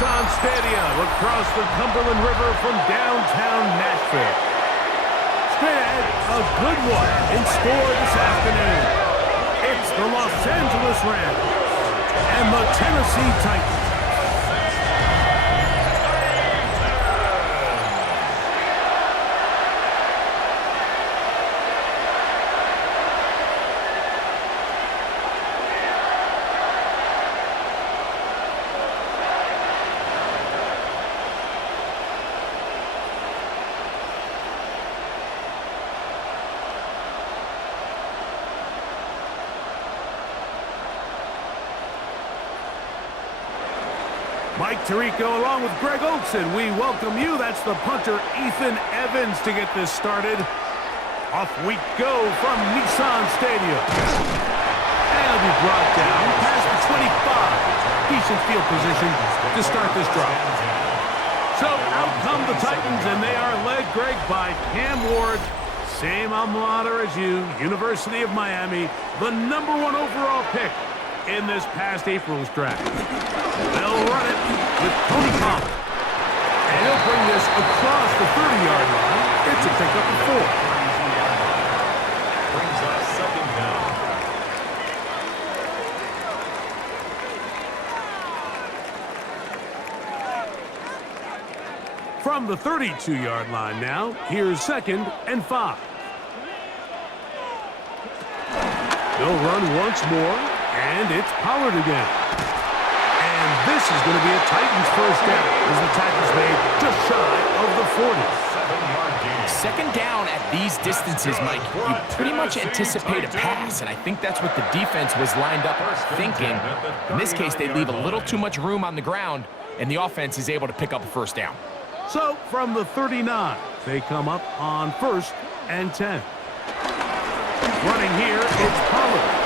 Nissan Stadium across the Cumberland River from downtown Nashville. Straight ahead, a good one in store this afternoon. It's the Los Angeles Rams and the Tennessee Titans. Mike Tirico along with Greg Olson. We welcome you. That's the punter, Ethan Evans, to get this started. Off we go from Nissan Stadium. And it'll be brought down past the 25. Decent field position to start this drive. So out come the Titans, and they are led, Greg, by Cam Ward. Same alma mater as you, University of Miami. The #1 overall pick in this past April's draft. They'll run it with Tony Pollard. And he'll bring this across the 30-yard line. It's a pickup of 4. Brings up second down. From the 32-yard line now, here's 2nd and 5. They'll run once more, and it's Pollard again. And this is going to be a Titans first down as the tackle's made just shy of the 40. 7-yard gain. Second down at these distances, Mike, you pretty much anticipate a pass, and I think that's what the defense was lined up thinking. In this case, they leave a little too much room on the ground, and the offense is able to pick up a first down. So from the 39, they come up on 1st and 10. Running here, it's Pollard.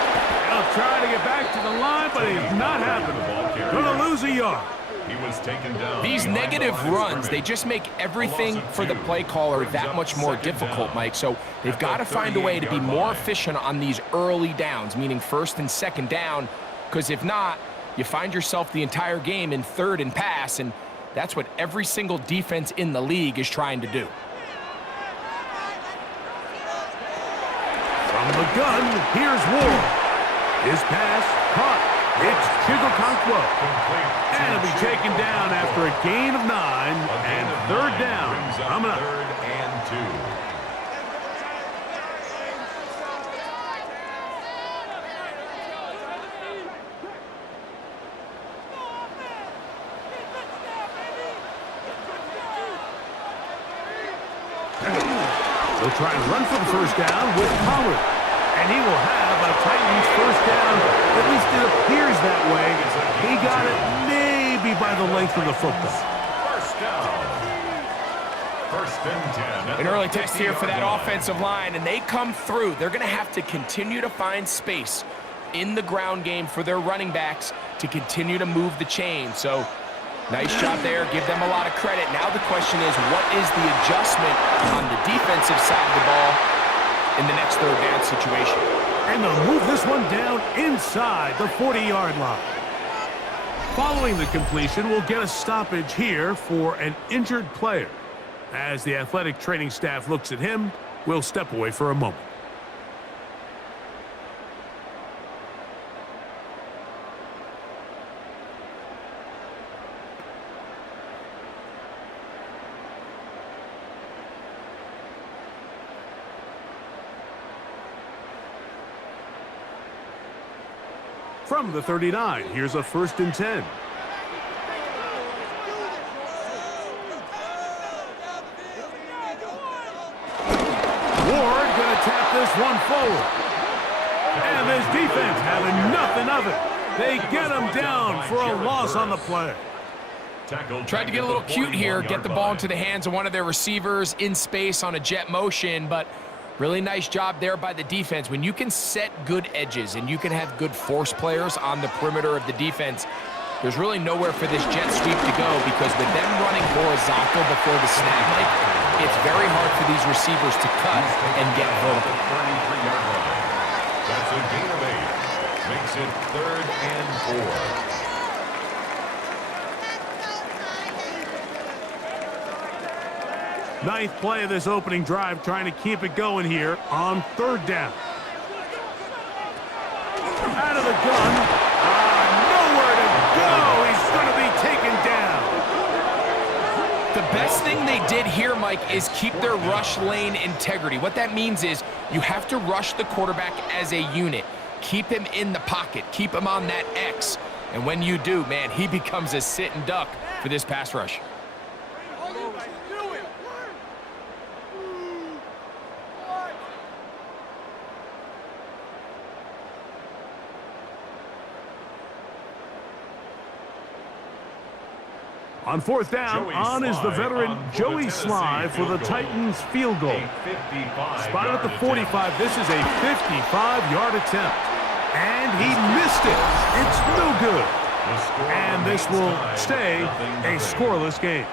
They'll try to get back to the line, but it's not happening. Going to lose a yard. He was taken down. These negative runs, they just make everything for the play caller that much more difficult, Mike. So they've got to find a way to be more efficient on these early downs, meaning 1st and 2nd down, because if not, you find yourself the entire game in 3rd and pass, and that's what every single defense in the league is trying to do. From the gun, here's Ward. His pass caught. It's Chigokonkwo. And it'll be taken down after a gain of 9 and 3rd down. Coming up. 3rd and 2. They'll try and run for the first down with Pollard. And he will have a Titans first down. At least it appears that way. He got it maybe by the length of the football. First down. 1st and 10. An early test here for that offensive line, and they come through. They're going to have to continue to find space in the ground game for their running backs to continue to move the chain. So nice job there. Give them a lot of credit. Now the question is, what is the adjustment on the defensive side of the ball in the next 3rd down situation? And they'll move this one down inside the 40-yard line. Following the completion, we'll get a stoppage here for an injured player. As the athletic training staff looks at him, we'll step away for a moment. From the 39, here's a 1st and 10. Ward going to tap this one forward. And this defense having nothing of it. They get him down for a loss on the play. Tried to get a little cute here, get the ball into the hands of one of their receivers in space on a jet motion, but really nice job there by the defense. When you can set good edges and you can have good force players on the perimeter of the defense, there's really nowhere for this jet sweep to go, because with them running horizontal before the snap, Mike, it's very hard for these receivers to cut and get vertical. 33-yard line. That's a gain of 8. Makes it 3rd and 4. Ninth play of this opening drive, trying to keep it going here on third down. Out of the gun. Nowhere to go. He's going to be taken down. The best thing they did here, Mike, is keep their rush lane integrity. What that means is you have to rush the quarterback as a unit. Keep him in the pocket. Keep him on that X. And when you do, man, he becomes a sit and duck for this pass rush. On fourth down, on is the veteran Joey Sly for the Titans field goal. Spotted at the 45. This is a 55-yard attempt. And he missed it. It's no good. And this will stay a scoreless game.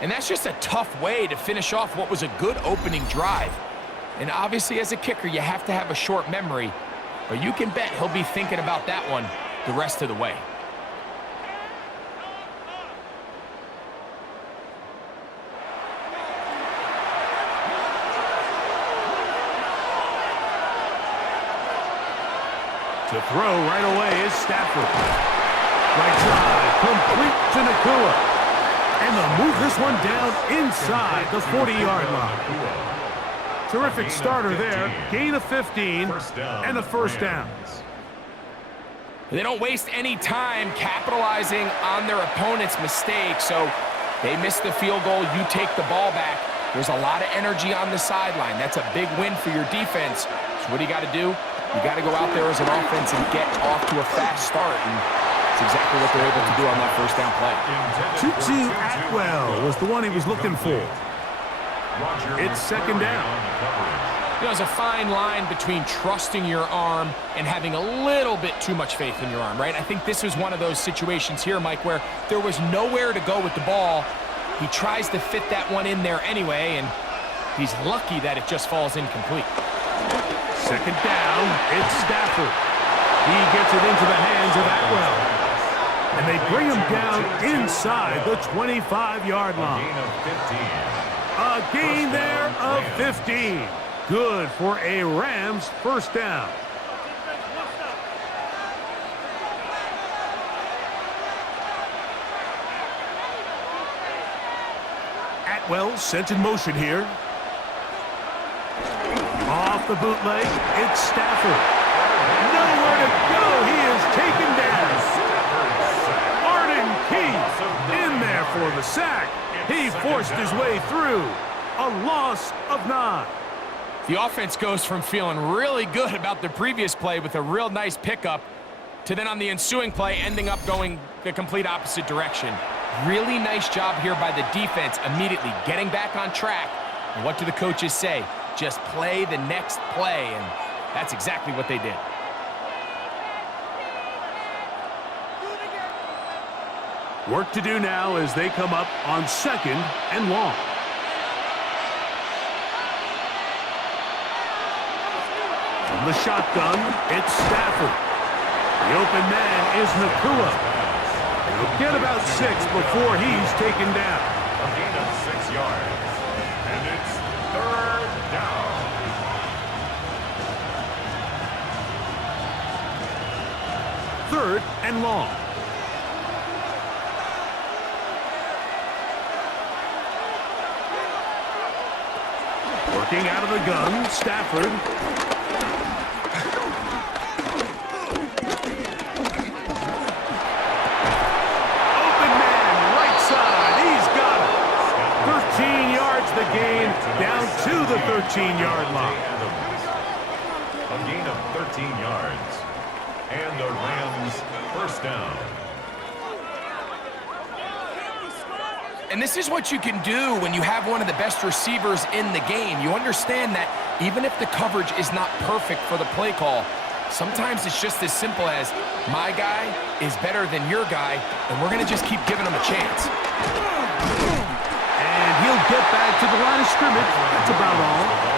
And that's just a tough way to finish off what was a good opening drive. And obviously, as a kicker, you have to have a short memory. But you can bet he'll be thinking about that one the rest of the way. To throw right away is Stafford. Right side, complete to Nakua. And they'll move this one down inside the 40-yard line. Terrific starter there. Gain of 15 and a first down. They don't waste any time capitalizing on their opponent's mistake, so they miss the field goal, you take the ball back. There's a lot of energy on the sideline. That's a big win for your defense. So what do you got to do? You got to go out there as an offense and get off to a fast start, and that's exactly what they're able to do on that first down play. Tutu Atwell was the one he was looking for. It's second down. You know, there's a fine line between trusting your arm and having a little bit too much faith in your arm, right? I think this was one of those situations here, Mike, where there was nowhere to go with the ball. He tries to fit that one in there anyway, and he's lucky that it just falls incomplete. Second down, it's Stafford. He gets it into the hands of Atwell. And they bring him down inside the 25-yard line. A gain there of 15. Good for a Rams first down. Atwell sent in motion here. Off the bootleg, it's Stafford. Nowhere to go. He is taken down. Arden Key in there for the sack. He forced his way through. A loss of 9. The offense goes from feeling really good about the previous play with a real nice pickup to then on the ensuing play ending up going the complete opposite direction. Really nice job here by the defense immediately getting back on track. And what do the coaches say? Just play the next play, and that's exactly what they did. Work to do now as they come up on second and long. From the shotgun, it's Stafford. The open man is Nakua. He'll get about 6 before he's taken down. A gain of 6 yards. And it's third down. Third and long. Working out of the gun, Stafford. Open man, right side. He's got it. 13 yards the gain, down to the 13-yard line. A gain of 13 yards. And the Rams first down. And this is what you can do when you have one of the best receivers in the game. You understand that even if the coverage is not perfect for the play call, sometimes it's just as simple as my guy is better than your guy, and we're going to just keep giving him a chance. And he'll get back to the line of scrimmage. That's about all.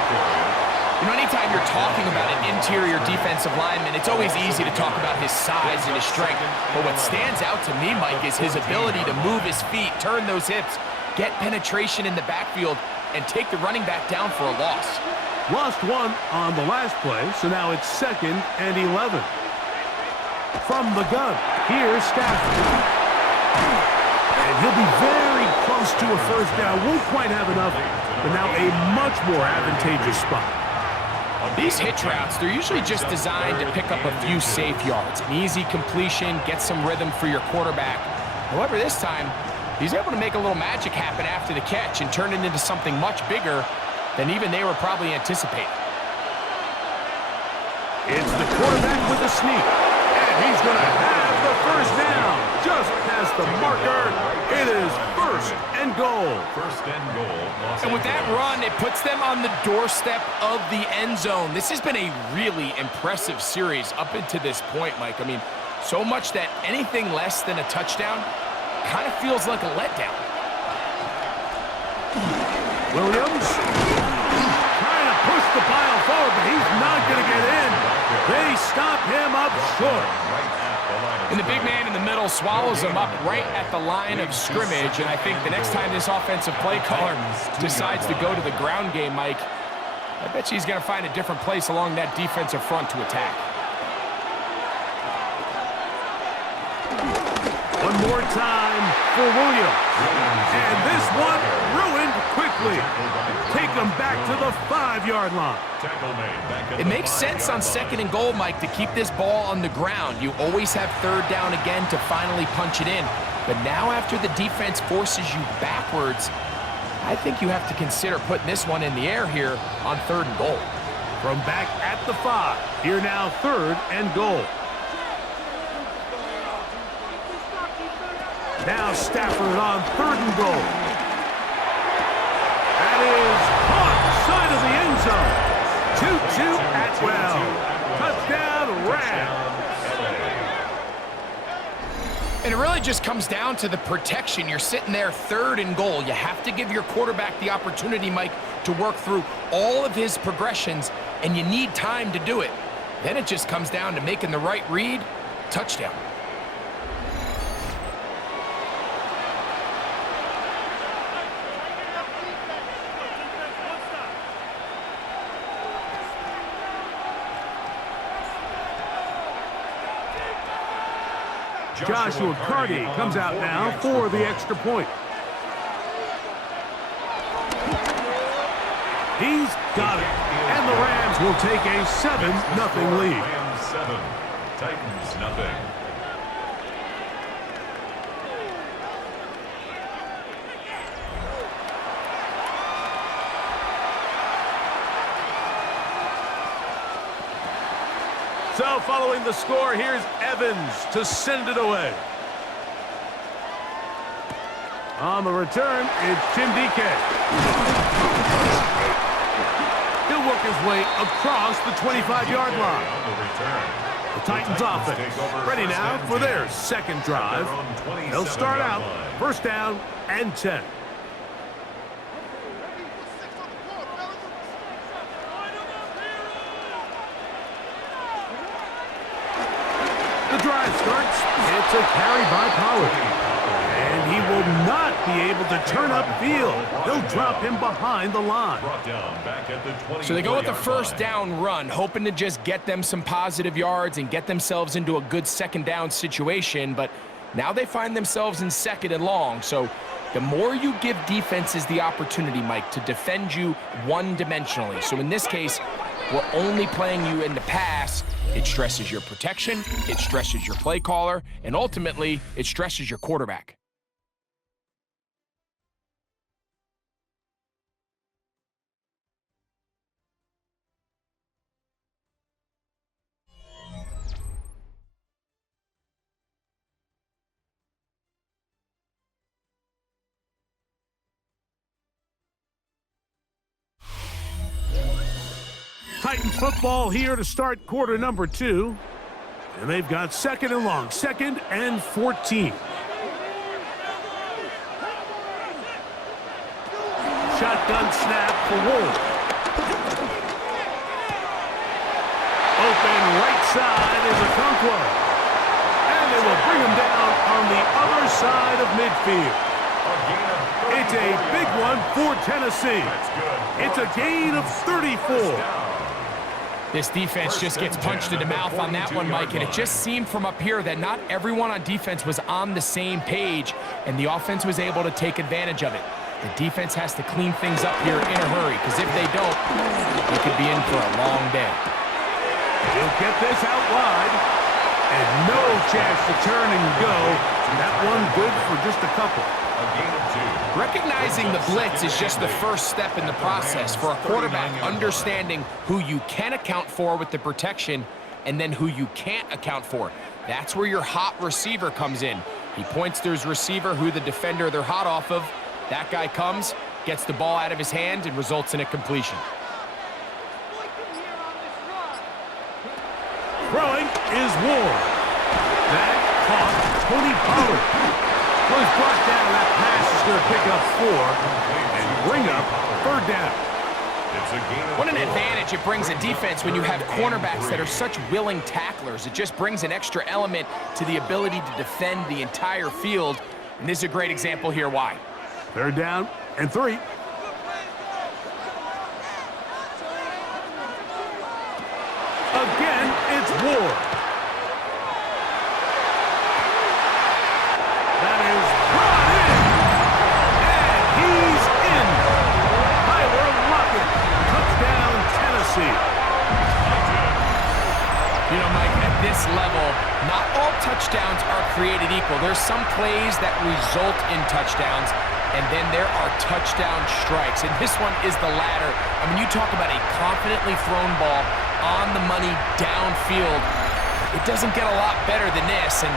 You know, anytime you're talking about an interior defensive lineman, it's always easy to talk about his size and his strength. But what stands out to me, Mike, is his ability to move his feet, turn those hips, get penetration in the backfield, and take the running back down for a loss. Lost one on the last play, so now it's 2nd and 11. From the gun, here's Stafford. And he'll be very close to a first down. Won't quite have enough, but now a much more advantageous spot. These hitch routes, they're usually just designed to pick up a few safe yards. An easy completion, get some rhythm for your quarterback. However, this time, he's able to make a little magic happen after the catch and turn it into something much bigger than even they were probably anticipating. It's the quarterback with the sneak. And he's going to have the first down. Just past the marker. It is 1st and goal. 1st and goal. And with that run, it puts them on the doorstep of the end zone. This has been a really impressive series up until this point, Mike. I mean, so much that anything less than a touchdown kind of feels like a letdown. Williams trying to push the pile forward, but he's not going to get in. They stop him up short. And the big man in the middle swallows him up right at the line of scrimmage. And I think the next time this offensive play caller decides to go to the ground game, Mike, I bet you he's going to find a different place along that defensive front to attack. One more time for Williams. And this one ruined quickly. Take them back to the 5-yard line. It makes sense on 2nd and goal, Mike, to keep this ball on the ground. You always have 3rd down again to finally punch it in. But now after the defense forces you backwards, I think you have to consider putting this one in the air here on 3rd and goal. From back at the 5, here now 3rd and goal. Now Stafford on 3rd and goal. That is caught side of the end zone. 2-2 Atwell. Touchdown Rams. And it really just comes down to the protection. You're sitting there 3rd and goal. You have to give your quarterback the opportunity, Mike, to work through all of his progressions, and you need time to do it. Then it just comes down to making the right read. Touchdown. Joshua Carty comes out now for the extra point. He's got it. And the Rams will take a 7-0 lead. Rams 7, Titans nothing. So following the score, here's Evans to send it away. On the return, it's Chindike. He'll work his way across the 25-yard line. The Titans offense ready now for their 2nd drive. They'll start out 1st down and 10. Drive starts. It's a carry by Pollard. And he will not be able to turn upfield. They'll drop him behind the line. So they go with the 1st down run, hoping to just get them some positive yards and get themselves into a good 2nd down situation. But now they find themselves in 2nd and long. So the more you give defenses the opportunity, Mike, to defend you one-dimensionally. So in this case, we're only playing you in the pass. It stresses your protection, it stresses your play caller, and ultimately, it stresses your quarterback. Titans football here to start quarter number 2. And they've got 2nd and long, 2nd and 14. Shotgun snap for Wolf. Open right side is Okonkwo. And they will bring him down on the other side of midfield. A gain of It's a big one for Tennessee. It's a gain of 34. This defense just gets punched in the mouth on that one, Mike, and it just seemed from up here that not everyone on defense was on the same page, and the offense was able to take advantage of it. The defense has to clean things up here in a hurry, because if they don't, they could be in for a long day. He'll get this out wide, and no chance to turn and go. That one good for just a couple. Recognizing the blitz is just the first step in the process for a quarterback, understanding who you can account for with the protection and then who you can't account for. That's where your hot receiver comes in. He points to his receiver who the defender they're hot off of. That guy comes, gets the ball out of his hand, and results in a completion. Throwing is Ward. That caught Tony Pollard. Was brought down. That pass is going to pick up 4 and bring up 3rd down. What an advantage it brings a defense when you have cornerbacks that are such willing tacklers. It just brings an extra element to the ability to defend the entire field. And this is a great example here why. 3rd down and 3. Again, it's Ward. That is brought in. And he's in. Tyler Lockett. Touchdown, Tennessee. You know, Mike, at this level, not all touchdowns are created equal. There's some plays that result in touchdowns, and then there are touchdown strikes. And this one is the latter. I mean, you talk about a confidently thrown ball on the money downfield. It doesn't get a lot better than this, and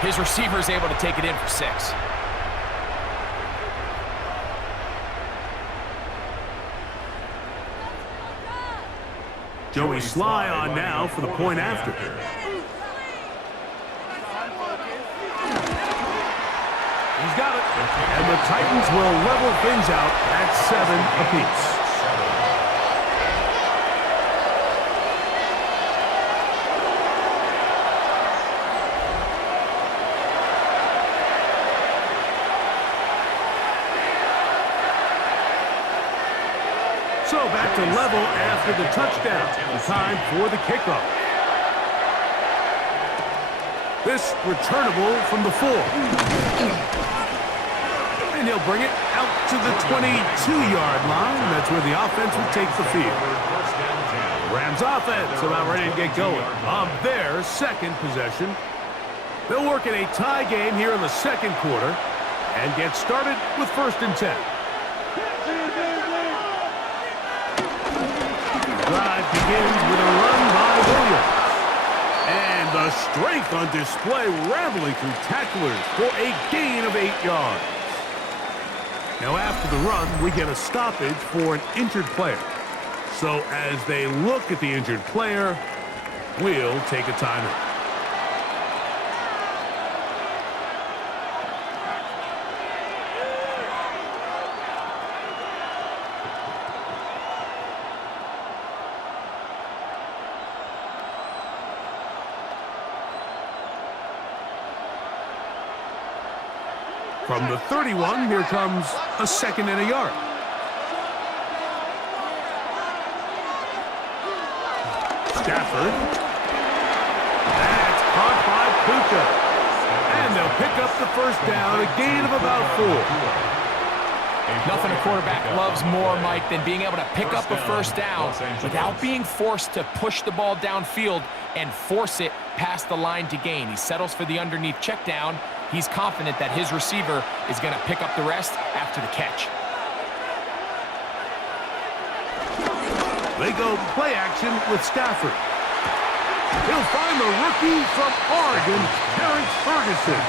his receiver is able to take it in for 6. Joey Sly on now for the point after. He's got it. And the Titans will level things out at 7 apiece. So back to level after the touchdown. The time for the kickoff. This returnable from the 4. And he'll bring it out to the 22-yard line. That's where the offense will take the field. The Rams offense about ready to get going on their second possession. They'll work in a tie game here in the second quarter and get started with 1st and 10. Drive begins with a run by Williams. And the strength on display, rambling through tacklers for a gain of 8 yards. Now after the run, we get a stoppage for an injured player. So as they look at the injured player, we'll take a timeout. From the 31, here comes a 2nd and a yard. Stafford. That's caught by Puka. And they'll pick up the 1st down, a gain of about 4. Nothing a quarterback loves more, Mike, than being able to pick up a 1st down without being forced to push the ball downfield and force it past the line to gain. He settles for the underneath check down. He's confident that his receiver is going to pick up the rest after the catch. They go play action with Stafford. He'll find the rookie from Oregon, Terrence Ferguson.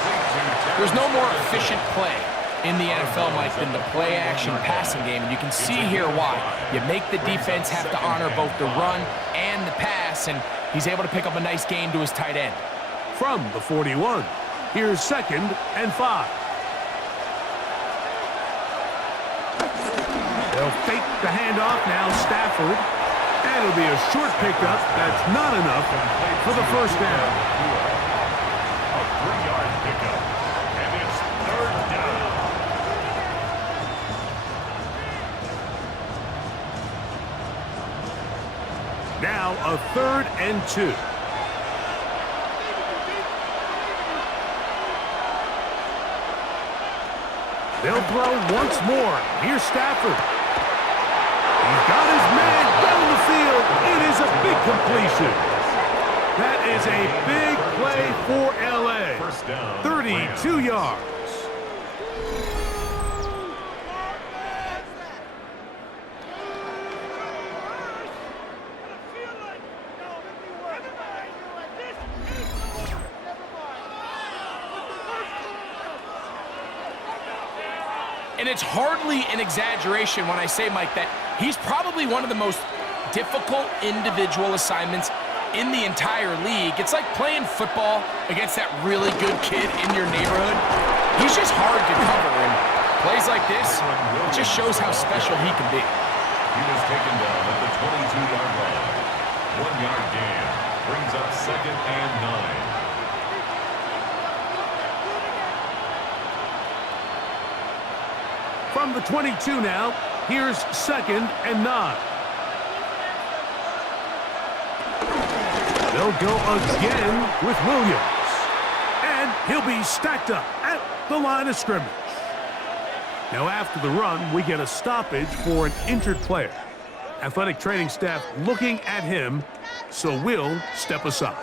There's no more efficient play in the NFL, Mike, than the play-action passing game. And you can see here why. You make the defense have to honor both the run and the pass, and he's able to pick up a nice gain to his tight end. From the 41, here's 2nd and 5. They'll fake the handoff now, Stafford. And it'll be a short pickup. That's not enough for the 1st down. A 3-yard pickup. And it's 3rd down. now a 3rd and 2. They'll throw once more. Here's Stafford. He's got his man down the field. It is a big completion. That is a big play for LA. 32 yards. And it's hardly an exaggeration when I say, Mike, that he's probably one of the most difficult individual assignments in the entire league. It's like playing football against that really good kid in your neighborhood. He's just hard to cover, and plays like this, it just shows how special he can be. He was taken down at the 22-yard line. 1-yard gain brings up 2nd and 9. From the 22 now, here's 2nd and 9. They'll go again with Williams. And he'll be stacked up at the line of scrimmage. Now after the run, we get a stoppage for an injured player. Athletic training staff looking at him, so we'll step aside.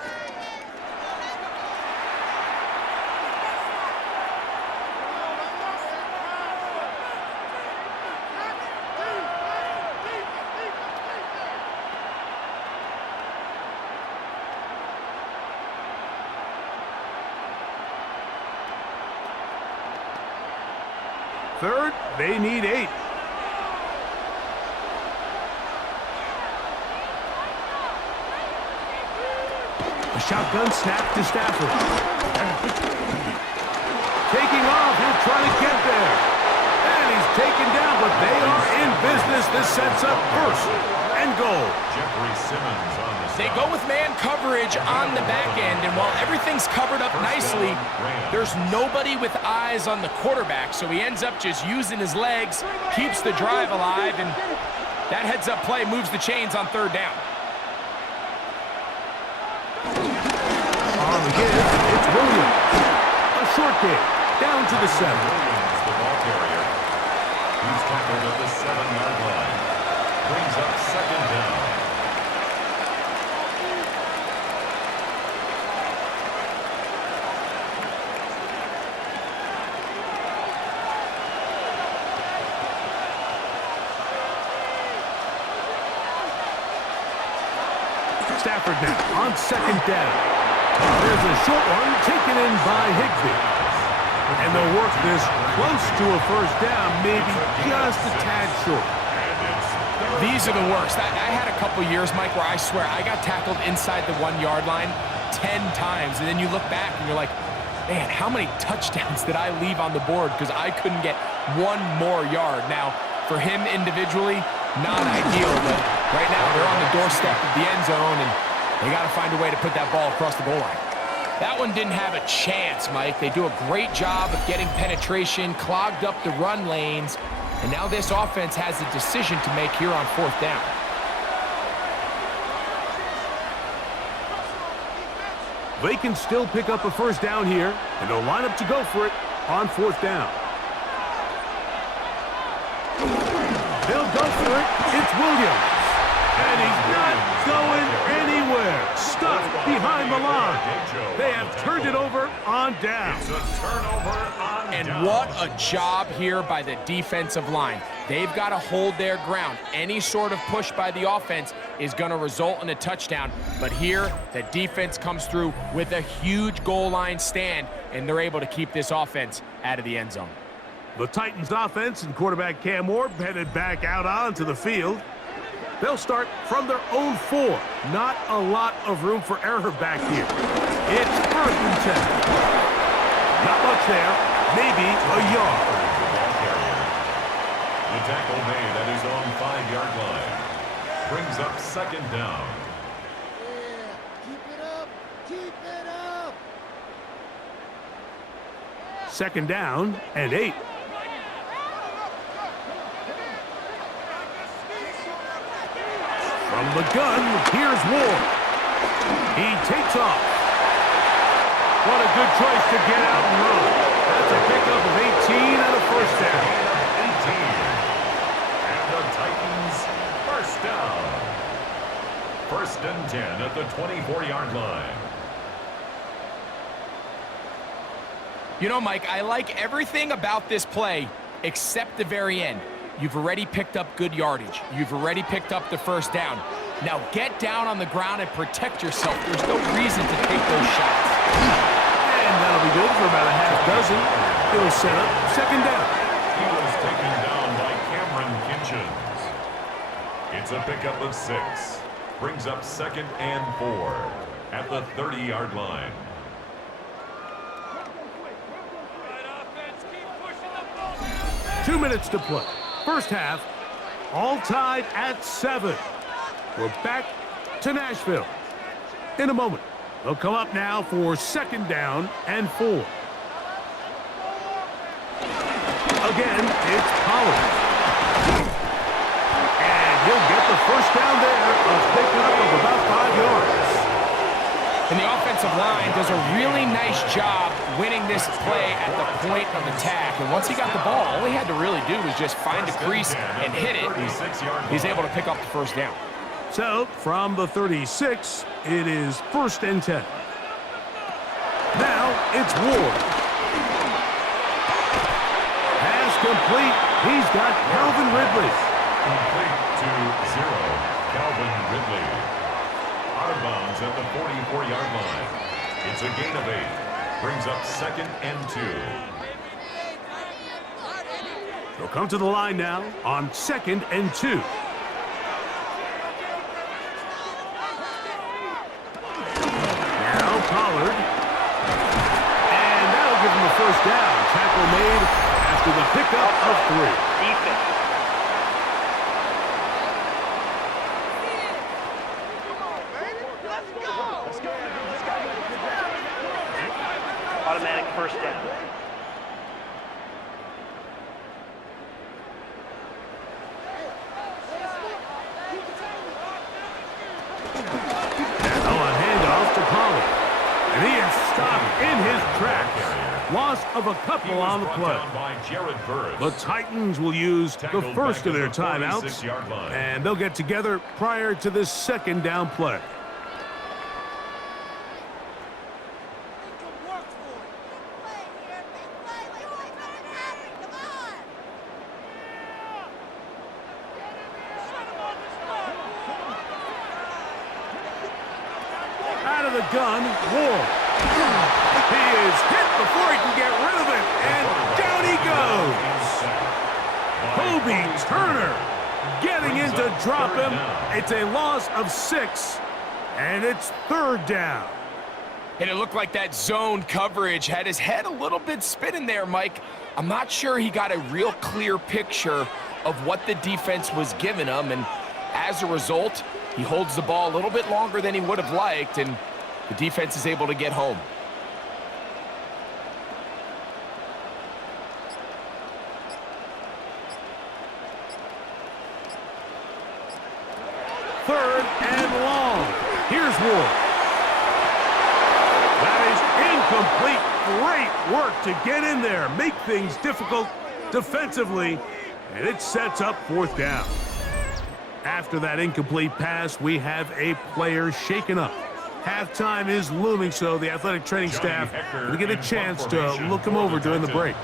Third, they need 8. A shotgun snap to Stafford. Taking off, he'll try to get there. And he's taken down, but they are in business. This sets up 1st and goal. Jeffrey Simmons on the They go with man coverage on the back end, and while everything's covered up nicely, there's nobody with eyes on the quarterback, so he ends up just using his legs, keeps the drive alive, and that heads-up play moves the chains on 3rd down. On the give, it's Williams. A short kick, down to the 7. Williams, the ball carrier. He's tackled at the 7-yard line. Brings up 2nd down. Stafford now on 2nd down. There's a short one taken in by Higbee. And they'll work this close to a 1st down, maybe just a tad short. These are the worst. I had a couple years, Mike, where I swear I got tackled inside the 1-yard line 10 times. And then you look back and you're like, man, how many touchdowns did I leave on the board because I couldn't get 1 more yard? Now, for him individually, not ideal, but right now they're on the doorstep of the end zone, and they got to find a way to put that ball across the goal line. That one didn't have a chance, Mike. They do a great job of getting penetration, clogged up the run lanes, and now this offense has a decision to make here on 4th down. They can still pick up a 1st down here, and they'll line up to go for it on 4th down. They'll go for it. It's Williams. And he's not going anywhere. Stuck behind the line. They have turned it over on down. It's a turnover on And down. what a job here by the defensive line. They've got to hold their ground. Any sort of push by the offense is going to result in a touchdown. But here, the defense comes through with a huge goal line stand, and they're able to keep this offense out of the end zone. The Titans offense and quarterback Cam Ward headed back out onto the field. They'll start from their own 4. Not a lot of room for error back here. It's 1st and 10. Not much there. Maybe a yard. The tackle made at his own 5-yard line. Brings up 2nd down. Keep it up. Keep it up. 2nd down and 8. From the gun, here's Ward. He takes off. What a good choice to get out and run. That's a pickup of 18 and a first down. 18. And the Titans first down. First and 10 at the 24-yard line. You know, Mike, I like everything about this play except the very end. You've already picked up good yardage. You've already picked up the first down. Now get down on the ground and protect yourself. There's no reason to take those shots. And that'll be good for about a half dozen. It'll set up second down. He was taken down by Cameron Kinchins. It's a pickup of 6. Brings up second and 4 at the 30-yard line. Two minutes to play. First half, all tied at 7. We're back to Nashville. In a moment, they'll come up now for second down and 4. Again, it's Pollard. And he'll get the first down there, a pickup of about 5 yards. And the offensive line does a really nice job winning this play at the point of attack. And once he got the ball, all he had to really do was just find a crease and hit it. He's able to pick up the first down. So, from the 36, it is first and 10. Now, it's Ward. Pass complete. He's got Calvin Ridley. Complete to 0. Calvin Ridley. Out of bounds at the 44-yard line. It's a gain of 8. Brings up second and 2. They'll come to the line now on second and 2. Now Pollard. And that'll give him the first down. Tackle made after the pickup of 3. Automatic first down. Now a handoff to Pollard. And he is stopped in his tracks. Loss of a couple on the play. The Titans will use the first of their timeouts. And they'll get together prior to this second down play. Out of the gun, Ward. He is hit before he can get rid of it, and down he goes. Kobe Turner getting in to drop him. It's a loss of 6, and it's third down. And it looked like that zone coverage had his head a little bit spinning there, Mike. I'm not sure he got a real clear picture of what the defense was giving him, and as a result, he holds the ball a little bit longer than he would have liked, and the defense is able to get home. Third and long. Here's Ward. That is incomplete. Great work to get in there, make things difficult defensively, and it sets up fourth down. After that incomplete pass, we have a player shaken up. Halftime is looming, so the athletic training staff will get a chance to look him over during the break.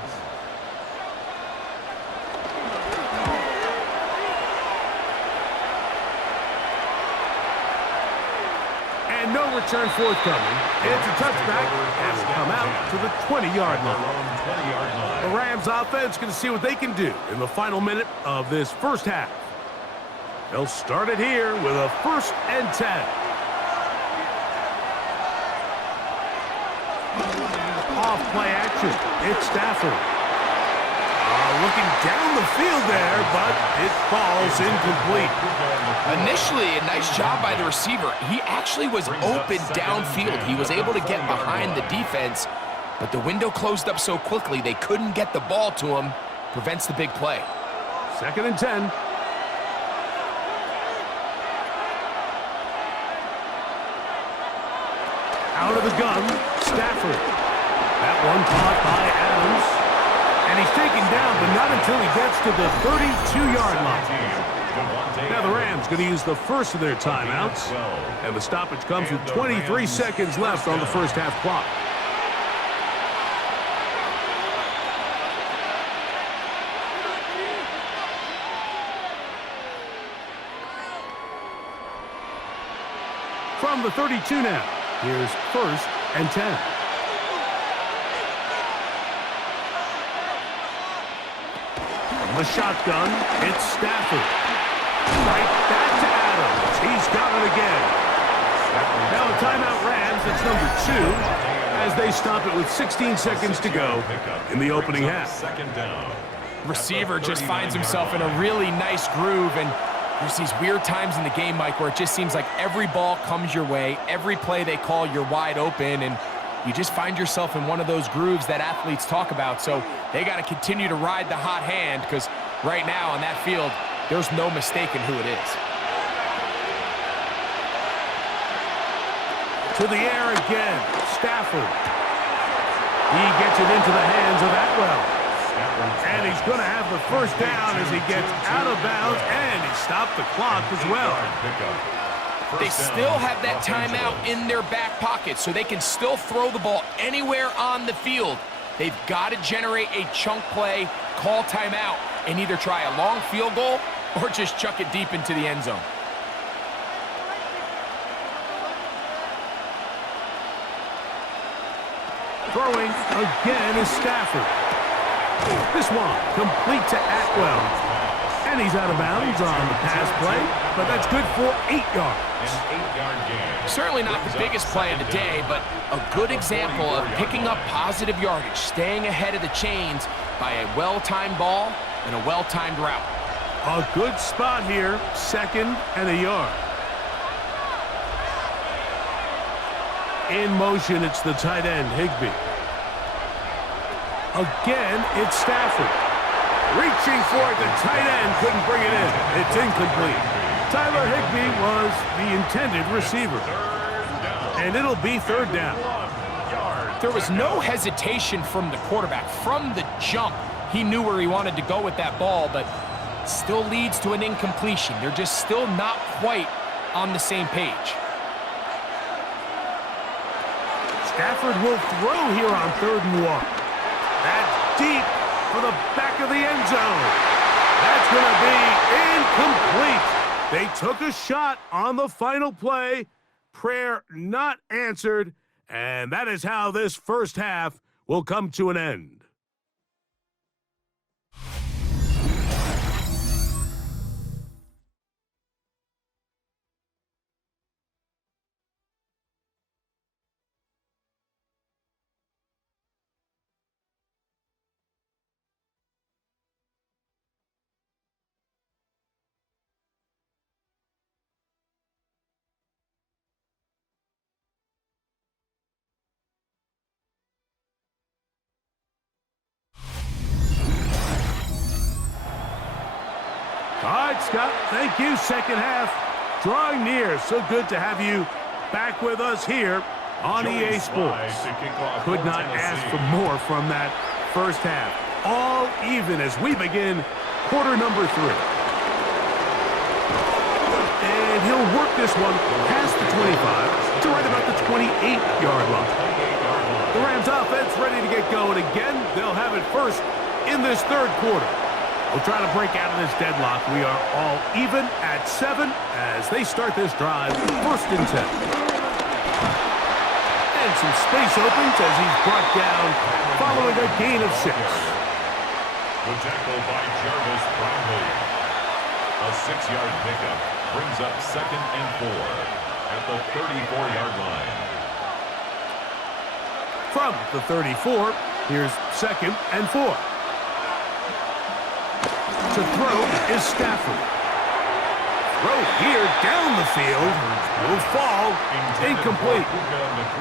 And no return forthcoming. It's a touchback, and will come out to the 20-yard line. The Rams offense going to see what they can do in the final minute of this first half. They'll start it here with a first and 10. Off play action. It's Stafford. Looking down the field there, but it falls incomplete. Initially, a nice job by the receiver. He actually was open downfield. He was able to get behind the defense, but the window closed up so quickly they couldn't get the ball to him. Prevents the big play. Second and 10. Out of the gun, Stafford. That one caught by Adams. And he's taken down, but not until he gets to the 32-yard line. Now the Rams going to use the first of their timeouts. And the stoppage comes with 23 seconds left on the first half clock. From the 32 now, here's 1st and 10. From the shotgun, it's Stafford. Right back to Adams. He's got it again. Now a timeout Rams, it's number 2, as they stop it with 16 seconds to go in the opening half. Receiver just finds himself in a really nice groove, and there's these weird times in the game, Mike, where it just seems like every ball comes your way, every play they call, you're wide open, and you just find yourself in one of those grooves that athletes talk about. So they got to continue to ride the hot hand, because right now on that field, there's no mistaking who it is. To the air again, Stafford. He gets it into the hands of Atwell. And he's going to have the first down as he gets out of bounds, and he stopped the clock as well. They still have that timeout in their back pocket, so they can still throw the ball anywhere on the field. They've got to generate a chunk play, call timeout, and either try a long field goal or just chuck it deep into the end zone. Throwing again is Stafford. This one complete to Atwell. And he's out of bounds on the pass play, but that's good for 8 yards. An 8-yard gain. Certainly not the biggest play of the day, but a good example of picking up positive yardage, staying ahead of the chains by a well-timed ball and a well-timed route. A good spot here, 2nd and a yard. In motion, it's the tight end, Higbee. Again, it's Stafford. Reaching for it, the tight end couldn't bring it in. It's incomplete. Tyler Higbee was the intended receiver. And it'll be 3rd down. There was no hesitation from the quarterback. From the jump, he knew where he wanted to go with that ball, but still leads to an incompletion. They're just still not quite on the same page. Stafford will throw here on 3rd and 1. That's deep for the back of the end zone. That's going to be incomplete. They took a shot on the final play. Prayer not answered. And that is how this first half will come to an end. All right, Scott, thank you. Second half drawing near. So good to have you back with us here on EA Sports. Could not ask for more from that first half. All even as we begin quarter number 3. And he'll work this one past the 25 to right about the 28-yard line. The Rams offense ready to get going again. They'll have it first in this 3rd quarter. We'll try to break out of this deadlock. We are all even at 7 as they start this drive, 1st and 10. And some space opens as he's brought down following a gain of 6. The tackle by Jarvis Brownlee. A 6-yard pickup brings up 2nd and 4 at the 34-yard line. From the 34, here's 2nd and 4. To throw is Stafford. Throw here down the field. Will fall. Incomplete.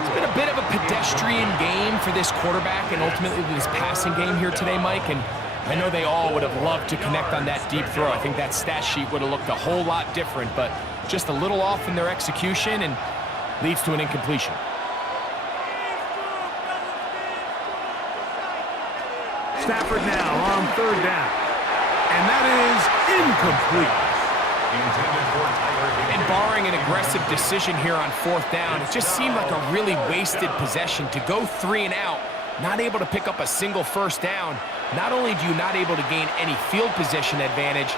It's been a bit of a pedestrian game for this quarterback and ultimately this passing game here today, Mike. And I know they all would have loved to connect on that deep throw. I think that stat sheet would have looked a whole lot different, but just a little off in their execution and leads to an incompletion. Stafford now on third down. And that is incomplete. And barring an aggressive decision here on fourth down, it just seemed like a really wasted possession to go 3 and out, not able to pick up a single first down. Not only do you not able to gain any field position advantage,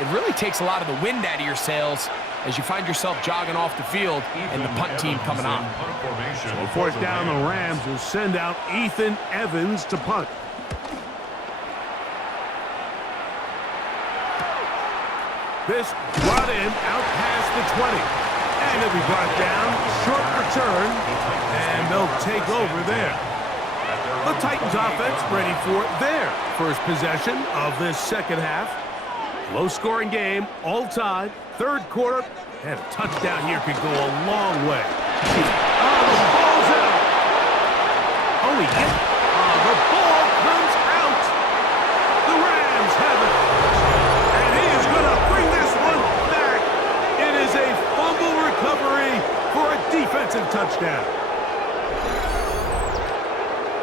it really takes a lot of the wind out of your sails as you find yourself jogging off the field and the punt team coming on. So fourth down, the Rams will send out Ethan Evans to punt. This brought in out past the 20. And it'll be brought down, short return, and they'll take over there. The Titans offense ready for their first possession of this second half. Low-scoring game, all tied, third quarter, and a touchdown here could go a long way. Oh, the ball's out. Oh, he hit. Oh, the ball comes out. The Rams have it. And he is going to bring this one back. It is a fumble recovery for a defensive touchdown.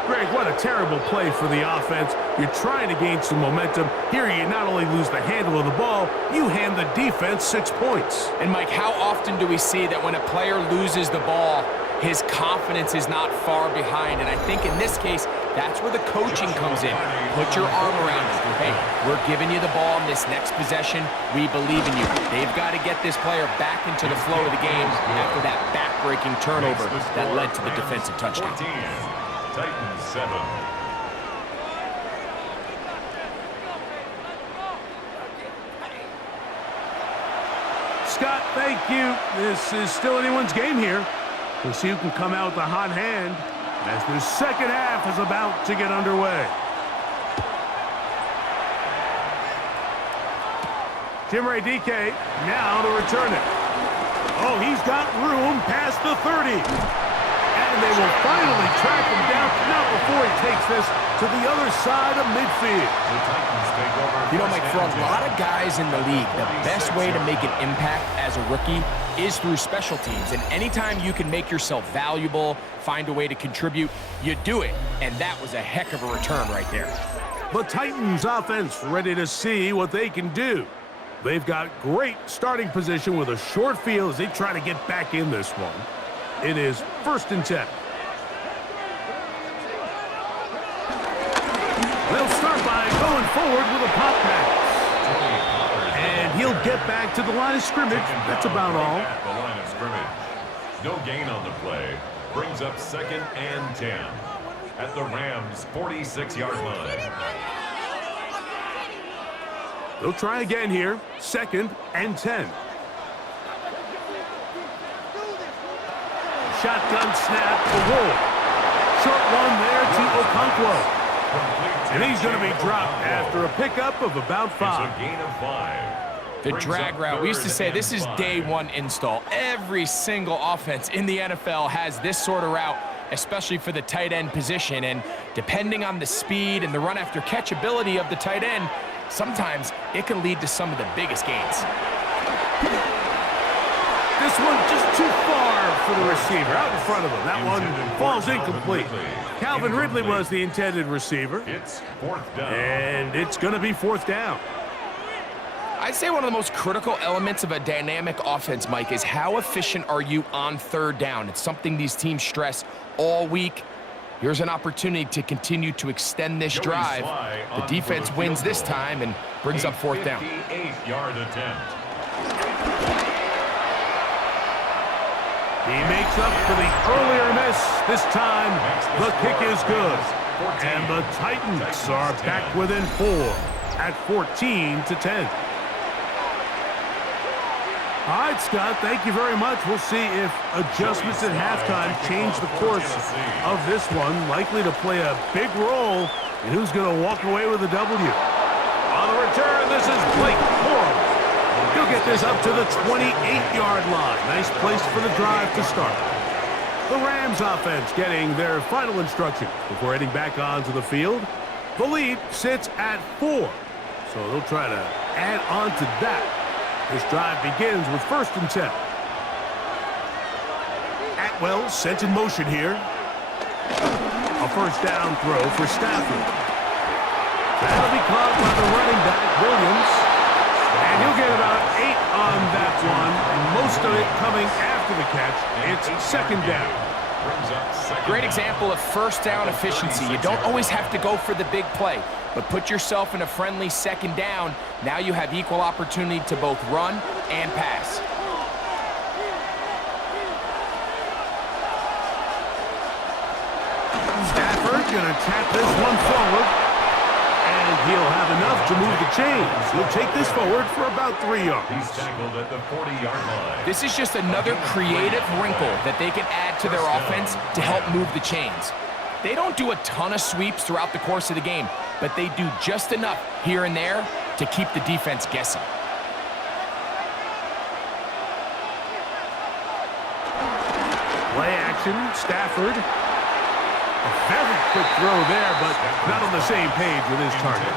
Greg, what a terrible play for the offense. You're trying to gain some momentum. Here you not only lose the handle of the ball, you hand the defense 6 points. And Mike, how often do we see that when a player loses the ball, his confidence is not far behind? And I think in this case, that's where the coaching comes in. Put your arm around him. Hey, we're giving you the ball in this next possession. We believe in you. They've got to get this player back into the flow of the game after that back-breaking turnover that led to the defensive touchdown. Titans 7. Scott, thank you. This is still anyone's game here. We'll see who can come out with a hot hand as the second half is about to get underway. Jim Ray DK now to return it. Oh, he's got room past the 30. And they will finally track him down, not before he takes this to the other side of midfield. You know, Mike, for a lot of guys in the league, the best way to make an impact as a rookie is through special teams. And anytime you can make yourself valuable, find a way to contribute, you do it. And that was a heck of a return right there. The Titans offense ready to see what they can do. They've got great starting position with a short field as they try to get back in this one. It is 1st and 10. They'll start by going forward with a pop pass. And he'll get back to the line of scrimmage. That's about all. At the line of scrimmage. No gain on the play. Brings up 2nd and 10. At the Rams' 46-yard line. They'll try again here. 2nd and 10. Shotgun snap to Wolf. Short one there to Okonkwo. And he's going to be dropped after a pickup of about 5. It's a gain of 5. The drag route, we used to say this is day one install. Every single offense in the NFL has this sort of route, especially for the tight end position. And depending on the speed and the run after catch ability of the tight end, sometimes it can lead to some of the biggest gains. This one just too far for the receiver, out in front of him. That one falls incomplete. Calvin Ridley was the intended receiver. It's 4th down. And it's going to be 4th down. I'd say one of the most critical elements of a dynamic offense, Mike, is how efficient are you on 3rd down? It's something these teams stress all week. Here's an opportunity to continue to extend this drive. The defense wins this time and brings up 4th down. 58-yard attempt. He makes up for the earlier miss. This time, the kick is good. And the Titans are back within 4 at 14-10. All right, Scott, thank you very much. We'll see if adjustments at halftime change the course of this one. Likely to play a big role in who's going to walk away with a W. On the return, this is Blake Corum. He'll get this up to the 28-yard line. Nice place for the drive to start. The Rams offense getting their final instructions before heading back onto the field. The lead sits at 4, so they'll try to add on to that. This drive begins with 1st and 10. Atwell sent in motion here. A 1st down throw for Stafford. That'll be caught by the running back, Williams. And he'll get about 8 on that one, most of it coming after the catch. It's second down. Great example of first down efficiency. You don't always have to go for the big play, but put yourself in a friendly second down. Now you have equal opportunity to both run and pass. Stafford going to tap this one forward. And he'll have enough to move the chains. He'll take this forward for about 3 yards. He's tackled at the 40-yard line. This is just another creative wrinkle that they can add to their offense to help move the chains. They don't do a ton of sweeps throughout the course of the game, but they do just enough here and there to keep the defense guessing. Play action, Stafford. A very quick throw there, but not on the same page with his target.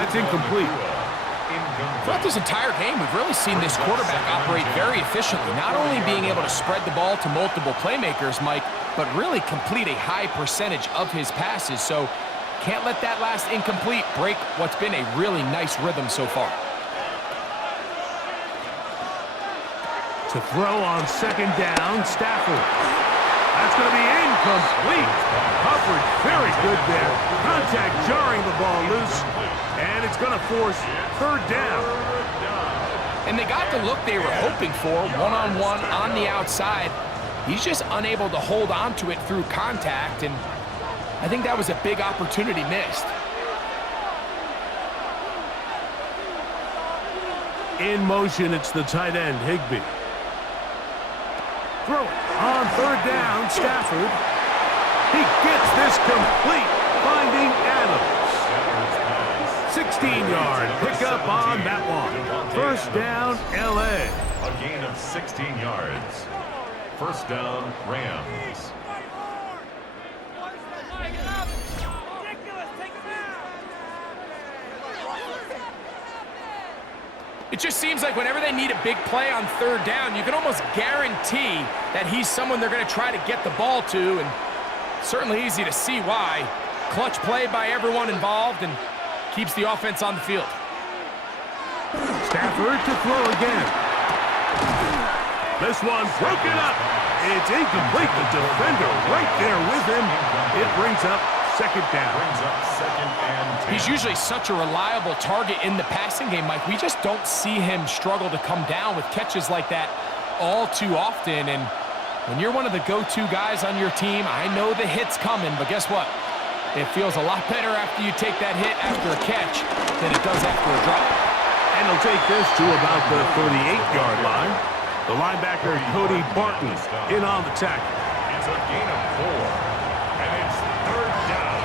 That's incomplete. Throughout this entire game, we've really seen this quarterback operate very efficiently, not only being able to spread the ball to multiple playmakers, Mike, but really complete a high percentage of his passes. So can't let that last incomplete break what's been a really nice rhythm so far. To throw on second down, Stafford. That's going to be incomplete. Coverage very good there. Contact jarring the ball loose. And it's going to force third down. And they got the look they were hoping for, one-on-one on the outside. He's just unable to hold on to it through contact, and I think that was a big opportunity missed. In motion, it's the tight end, Higbee. Throw it on third down, Stafford. He gets this complete, finding Adams. 16-yard pickup on that one. First down, L.A. A gain of 16 yards. First down, Rams. It just seems like whenever they need a big play on third down, you can almost guarantee that he's someone they're going to try to get the ball to, and certainly easy to see why. Clutch play by everyone involved and keeps the offense on the field. Stafford to throw again. This one broken up. It's incomplete. The defender right there with him. It brings up second down. He's usually such a reliable target in the passing game, Mike. We just don't see him struggle to come down with catches like that all too often. And when you're one of the go-to guys on your team, I know the hit's coming, but guess what? It feels a lot better after you take that hit after a catch than it does after a drop. And he'll take this to about the 38-yard line. The linebacker, Cody Barton, in on the tackle. It's a gain of 4, and it's third down.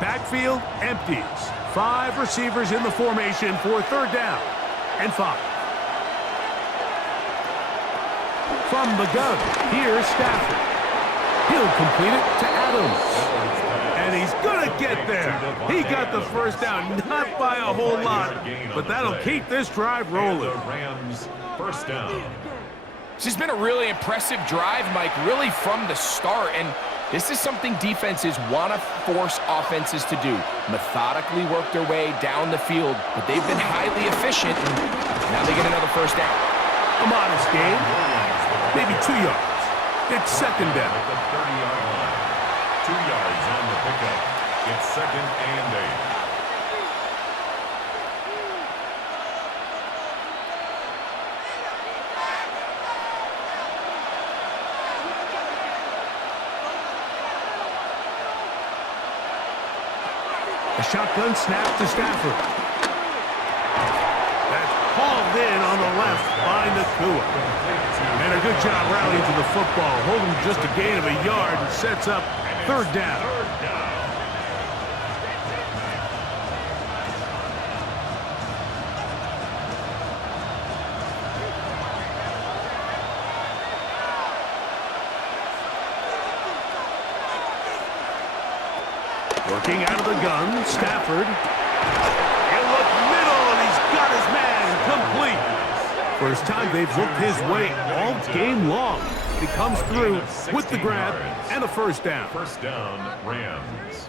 Backfield empties. 5 receivers in the formation for third down and 5. From the gun, here's Stafford. He'll complete it to Adams. And he's going to get there. He got the first down, not by a whole lot, but that'll keep this drive rolling. The Rams first down. This has been a really impressive drive, Mike, really from the start. And this is something defenses want to force offenses to do. Methodically work their way down the field, but they've been highly efficient. And now they get another first down. A modest game, maybe 2 yards. It's second down. At the 30-yard line. 2 yards on the pickup. It's second and 8. A shotgun snap to Stafford. That's hauled in on the left by Nakua. And a good job rallying to the football. Holding just a gain of a yard and sets up third down. Working out of the gun, Stafford. He'll look middle, and he's got his man complete. First time they've looked his way all game long. He comes through with the grab and a first down. First down, Rams.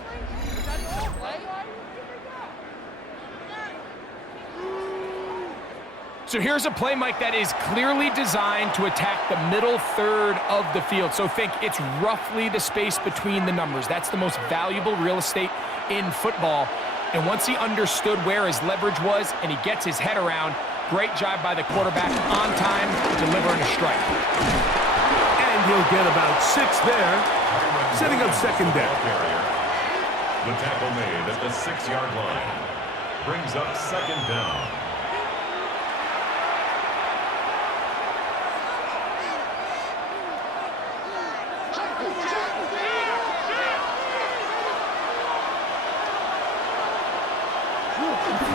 So here's a play, Mike, that is clearly designed to attack the middle third of the field. So think it's roughly the space between the numbers. That's the most valuable real estate in football. And once he understood where his leverage was and he gets his head around, great job by the quarterback on time, delivering a strike. And he'll get about 6 there, setting up second down. The tackle made at the 6-yard line brings up second down.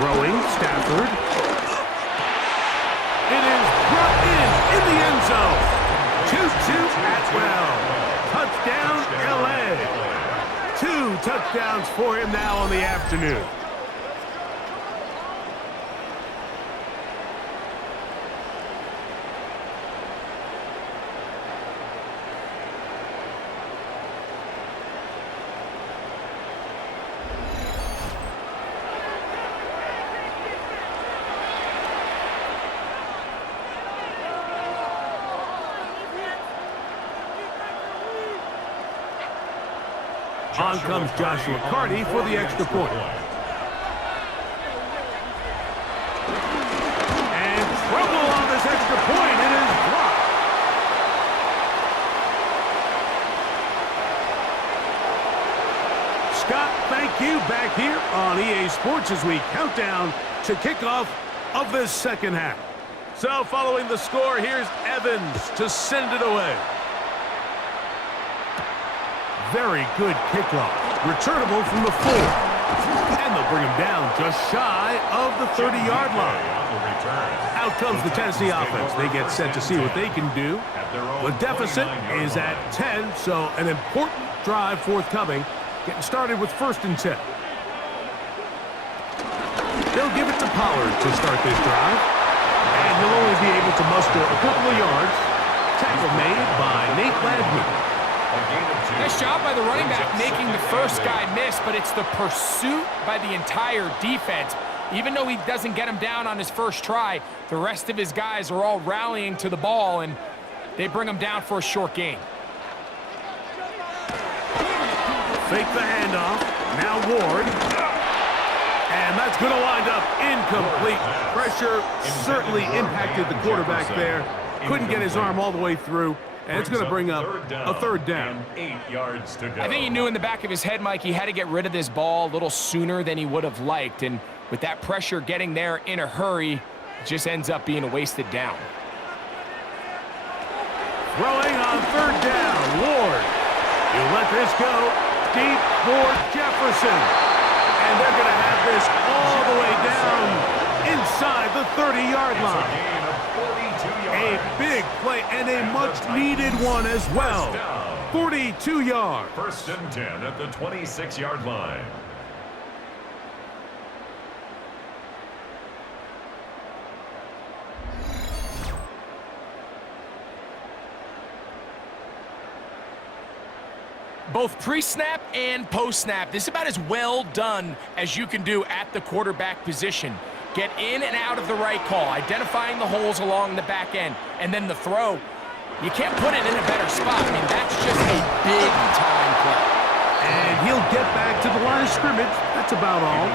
Throwing, Stafford. It is brought in the end zone. 2-2 Atwell. Touchdown, LA. 2 touchdowns for him now on the afternoon. On comes Joshua Carty for the extra point. And trouble on this extra point. It is blocked. Scott, thank you. Back here on EA Sports as we count down to kickoff of this second half. So following the score, here's Evans to send it away. Very good kickoff. Returnable from the 4. And they'll bring him down just shy of the 30-yard line. Out comes the Tennessee offense. They get set to see what they can do. The deficit is at 10, so an important drive forthcoming. Getting started with 1st and 10. They'll give it to Pollard to start this drive. And he'll only be able to muster a couple of yards. Tackle made by Nate Landman. Nice job by the running back making the first guy miss, but it's the pursuit by the entire defense. Even though he doesn't get him down on his first try, the rest of his guys are all rallying to the ball, and they bring him down for a short gain. Fake the handoff. Now Ward. And that's going to wind up incomplete. Pressure certainly impacted the quarterback there. Couldn't get his arm all the way through. And it's going to bring up a third down. 8 yards to go. I think he knew in the back of his head, Mike, he had to get rid of this ball a little sooner than he would have liked. And with that pressure getting there in a hurry, it just ends up being a wasted down. Throwing on 3rd down. Ward. You let this go deep for Jefferson. And they're going to have this all the way down inside the 30-yard line. A big play and a much-needed one as well. 42 yards. 1st and 10 at the 26-yard line. Both pre-snap and post-snap, this is about as well done as you can do at the quarterback position. Get in and out of the right call, identifying the holes along the back end, and then the throw. You can't put it in a better spot. I mean, that's just a big-time play. And he'll get back to the line of scrimmage. That's about all.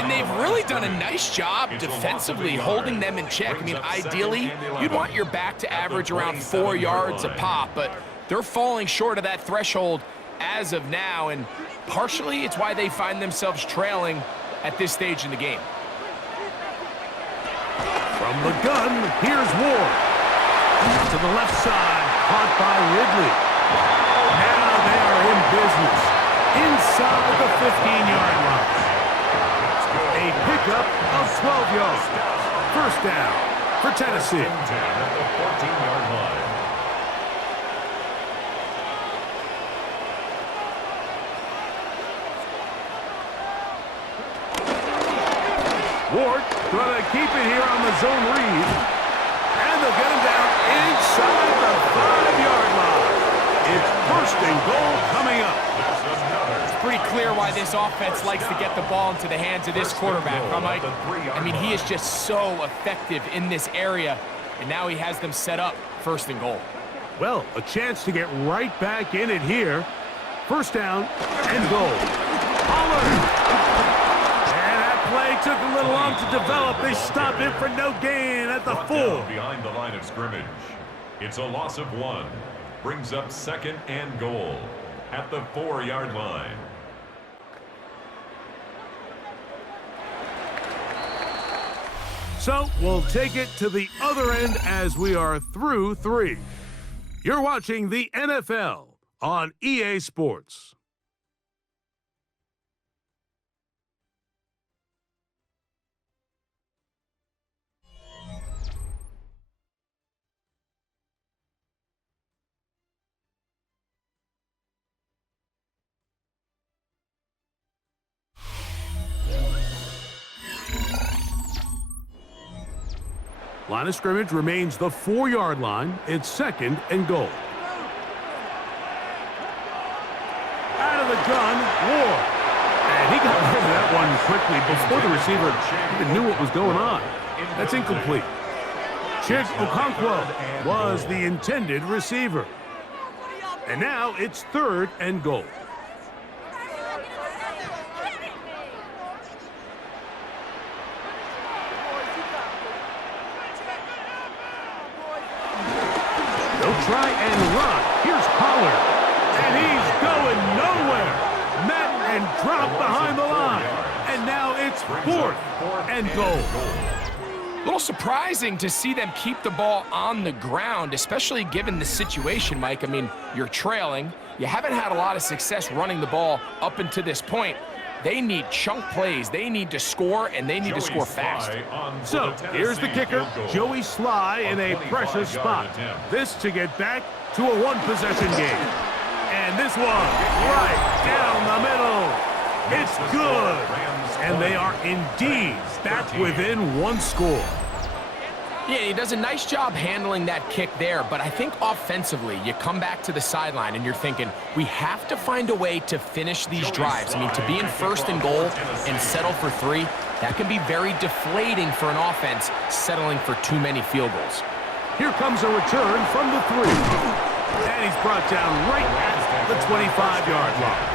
And they've really done a nice job defensively holding them in check. I mean, ideally, you'd want your back to average around 4 yards a pop, but they're falling short of that threshold as of now, and partially it's why they find themselves trailing at this stage in the game. From the gun, here's Ward. To the left side, caught by Ridley. Now they are in business. Inside the 15-yard line. A pickup of 12 yards. First down for Tennessee. At the 14-yard line. Ward trying to keep it here on the zone read. And they'll get him down inside the 5. why this offense likes to get the ball into the hands of this quarterback, huh, Mike? I mean, he is just so effective in this area, and now he has them set up 1st and goal. Well, a chance to get right back in it here. 1st down and goal. Pollard. And that play took a little long to develop. They stop it for no gain at the 4. Behind the line of scrimmage. It's a loss of 1. Brings up 2nd and goal at the 4-yard line. So we'll take it to the other end as we are through 3. You're watching the NFL on EA Sports. Line of scrimmage remains the 4-yard line. It's 2nd and goal. Out of the gun, Ward. And he got rid of that one quickly before the receiver even knew what was going on. That's incomplete. Chig Okonkwo was the intended receiver. And now it's 3rd and goal. Try and run. Here's Pollard. And he's going nowhere. Met and dropped behind the line. And now it's 4th and goal. A little surprising to see them keep the ball on the ground, especially given the situation, Mike. I mean, you're trailing. You haven't had a lot of success running the ball up until this point. They need chunk plays. They need to score, and they need to score fast. So here's the kicker, Joey Sly in a pressure spot. This to get back to a 1-possession game. And this one right down the middle. It's good. And they are indeed back within 1 score. Yeah, he does a nice job handling that kick there, but I think offensively, you come back to the sideline and you're thinking, we have to find a way to finish these drives. I mean, to be in 1st and goal and settle for 3, that can be very deflating for an offense settling for too many field goals. Here comes a return from the 3. And he's brought down right at the 25-yard line.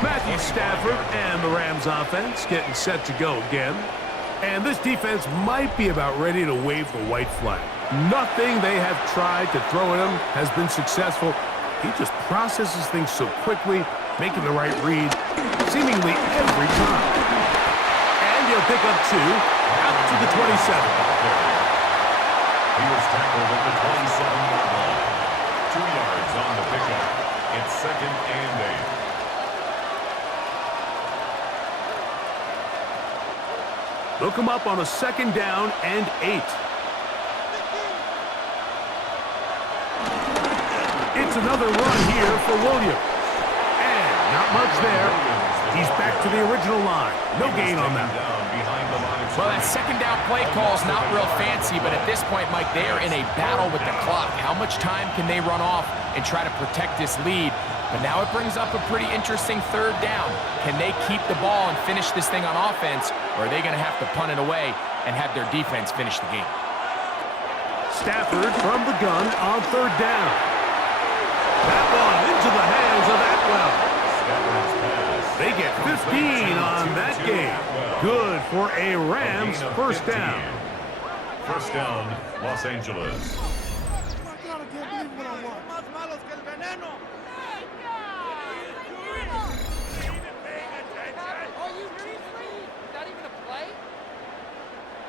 Matthew Stafford and the Rams offense getting set to go again. And this defense might be about ready to wave the white flag. Nothing they have tried to throw at him has been successful. He just processes things so quickly, making the right read seemingly every time. And he'll pick up 2 out to the 27. He was tackled at the 27-yard line. 2 yards on the pickup. It's 2nd and 8. They'll come up on a 2nd down and 8. It's another run here for Williams. And not much there. He's back to the original line. No gain on that. Well, that 2nd down play call is not real fancy, but at this point, Mike, they are in a battle with the clock. How much time can they run off and try to protect this lead? But now it brings up a pretty interesting 3rd down. Can they keep the ball and finish this thing on offense, or are they going to have to punt it away and have their defense finish the game? Stafford from the gun on 3rd down. That one into the hands of Atwell. They get 15 on that game. Good for a Rams 1st down. 1st down, Los Angeles.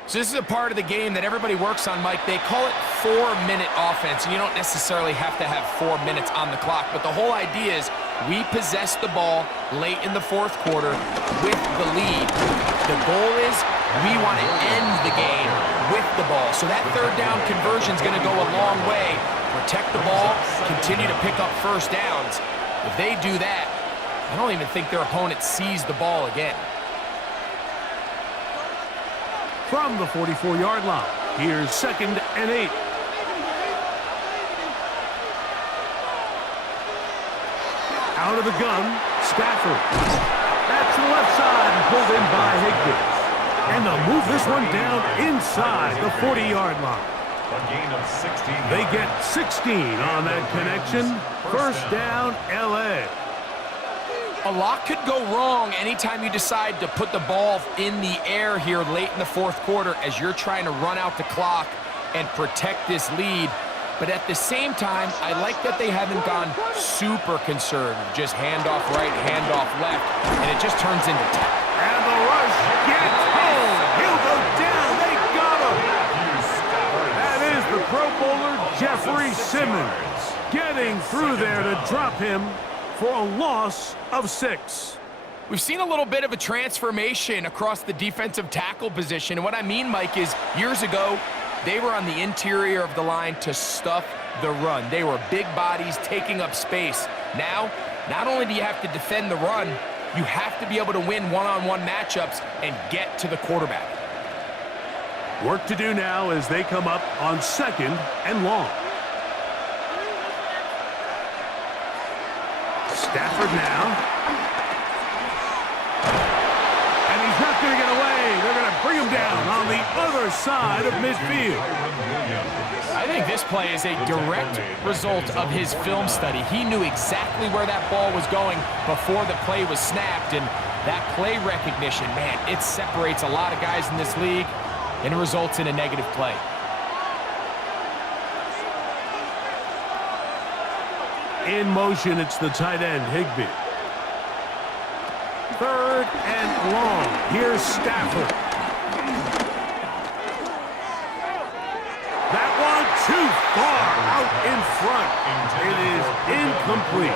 So this is a part of the game that everybody works on, Mike. They call it 4-minute offense, and you don't necessarily have to have 4 minutes on the clock, but the whole idea is we possess the ball late in the 4th quarter with the lead. The goal is we want to end the game with the ball. So that 3rd down conversion is going to go a long way. Protect the ball, continue to pick up 1st downs. If they do that, I don't even think their opponent sees the ball again. From the 44-yard line, here's 2nd and 8. Out of the gun, Stafford. That's to the left side and pulled in by Higbee. And they'll move this one down inside the 40-yard line. A gain of 16 yards. They get 16 on that connection. First down, L.A. A lot could go wrong anytime you decide to put the ball in the air here late in the fourth quarter as you're trying to run out the clock and protect this lead. But at the same time, I like that they haven't gone super conservative. Just handoff right, handoff left, and it just turns into And the rush gets home. He'll go down. They got him. That is the Pro Bowler, Jeffrey Simmons, getting through there to drop him for a loss of 6. We've seen a little bit of a transformation across the defensive tackle position. And what I mean, Mike, is years ago, they were on the interior of the line to stuff the run. They were big bodies taking up space. Now, not only do you have to defend the run, you have to be able to win one-on-one matchups and get to the quarterback. Work to do now as they come up on 2nd and long. Stafford now. And he's not going to get away. They're going to bring him down on the other side of midfield. I think this play is a direct result of his film study. He knew exactly where that ball was going before the play was snapped, and that play recognition, man, it separates a lot of guys in this league, and it results in a negative play. In motion, it's the tight end, Higbee. 3rd and long. Here's Stafford. That one too far out in front. It is incomplete.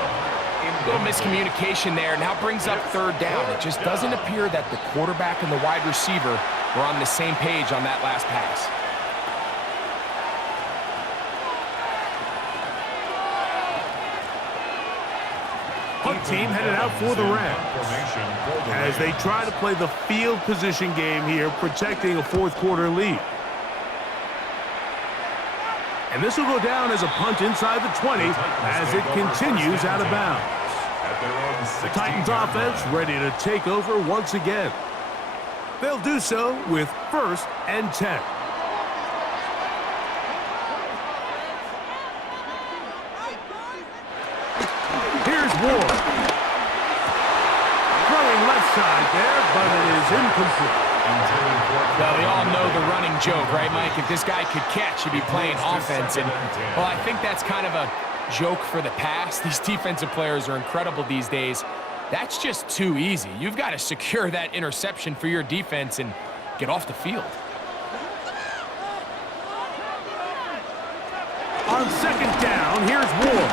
A little miscommunication there. Now brings up 3rd down. It just doesn't appear that the quarterback and the wide receiver were on the same page on that last pass. Punt team headed out for the Rams as they try to play the field position game here, protecting a fourth quarter lead. And this will go down as a punt inside the 20 as it continues out of bounds. The Titans offense ready to take over once again. They'll do so with 1st and 10. Here's Ward. Throwing left side there, but it is incomplete. Well, we all know the running joke, right, Mike? If this guy could catch, he'd be playing offense. And, well, I think that's kind of a joke for the past. These defensive players are incredible these days. That's just too easy. You've got to secure that interception for your defense and get off the field. On 2nd down, here's Ward.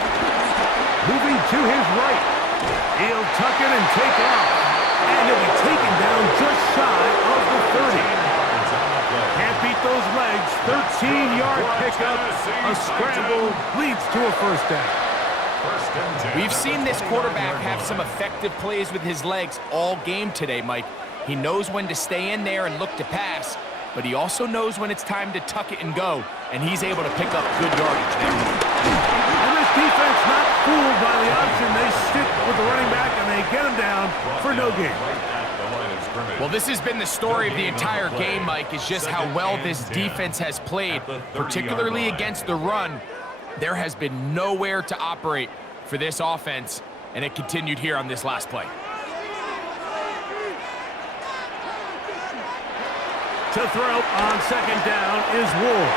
Moving to his right. He'll tuck it and take off. And he'll be taken down just shy of the 30. Can't beat those legs. 13-yard pickup. A scramble leads to a 1st down. We've seen this quarterback have some effective plays with his legs all game today, Mike. He knows when to stay in there and look to pass, but he also knows when it's time to tuck it and go, and he's able to pick up good yardage there. And this defense not fooled by the option. They stick with the running back, and they get him down for no gain. Well, this has been the story of the entire game, Mike, is just how well this defense has played, particularly against the run. There has been nowhere to operate for this offense, and it continued here on this last play. To throw on 2nd down is Ward.